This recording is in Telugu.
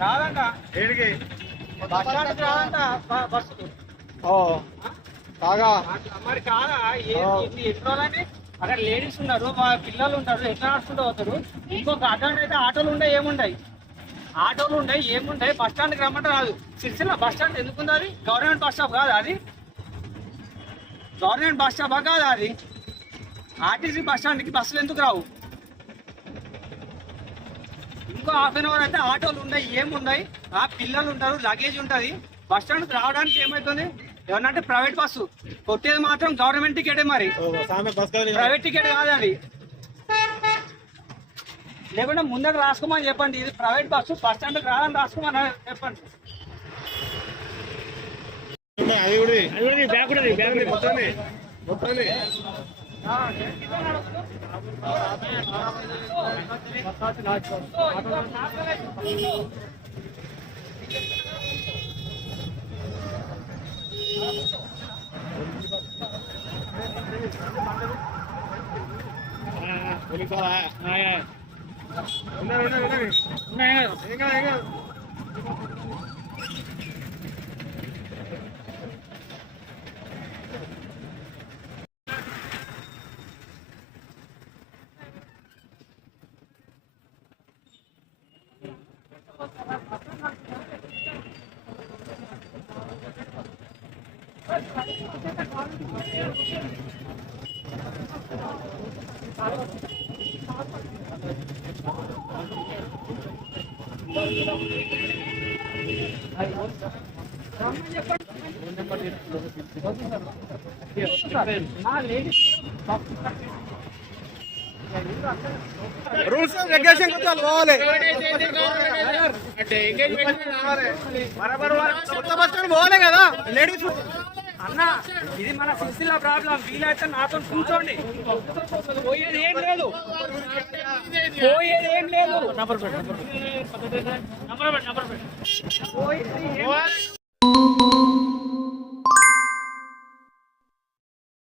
రాదంట. ఏడికి బస్ స్టాండ్ రాదంట. బస్సు కాగా మరి కాదా? ఏ- ఇది ఎన్ని రోజులండి అక్కడ లేడీస్ ఉన్నారు మా పిల్లలు ఉంటారు ఎట్లా నడుచుకుంటూ పోతారు ఇంకొక అడ్వాంటేజ్ అయితే ఆటోలు ఉండే ఏముండయి? ఆటోలు ఉండే ఏముండయి? బస్ స్టాండ్కి రమ్మంటే రాదు. సిరిసిల్ల బస్ స్టాండ్ ఎందుకుంది అది? గవర్నమెంట్ బస్ స్టాప్ కాదు అది? గవర్నమెంట్ బస్ స్టాప్ కాదు అది? ఆర్టీసీ బస్ స్టాండ్కి బస్సులు ఎందుకు రావు? ఇంకో హాఫ్ అన్ అవర్ అయితే ఆటోలు ఉన్నాయి ఏమున్నాయి? ఆ పిల్లలు ఉంటారు లగేజ్ ఉంటుంది. బస్ స్టాండ్కి రావడానికి ఏమవుతుంది ఏమన్నంటే ప్రైవేట్ బస్సు కొట్టేది మాత్రం గవర్నమెంట్ టికెటే మరి. సామె బస్ కాదు ప్రైవేట్ టికెట్ కాదు అది. లేకుంటే ముందర రాసుకోమని చెప్పండి. ఇది ప్రైవేట్ బస్సు బస్ స్టాండ్కి రాదని రాసుకోమని చెప్పండి. అది కూడా మొత్తం మొత్తం ఉన్నారు ఉన్నారు ఉన్నారు ఏం కాదు ఏం కాదు రూల్స్ రెగ్యులేషన్ కొంచెం పోవాలి కొత్త బస్ స్టాండ్ పోవాలి కదా లేడీస్ అన్న ఇది మన సిరిసిల్ల ప్రాబ్లం. వీలైతే నాతో కూర్చోండి. పోయేది ఏం లేదు. పోయేది ఏం లేదు. పోయేది